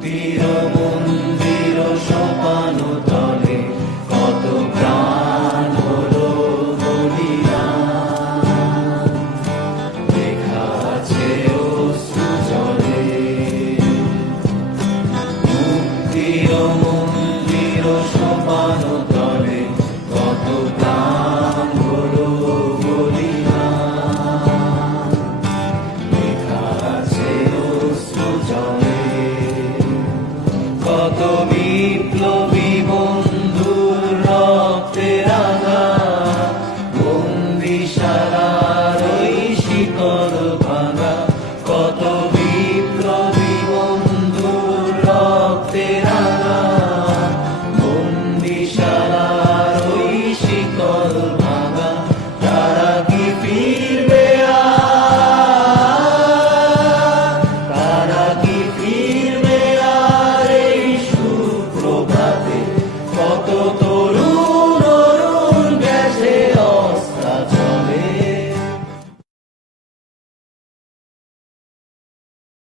মুক্তির মন্দির সোপান তলে কত প্রাণ হলো বলিদান, লেখা আছে অশ্রু জলে। মুক্তির মন্দির সোপান তলে কত প্রাণ হলো বলিদান, লেখা আছে অশ্রু জলে। কত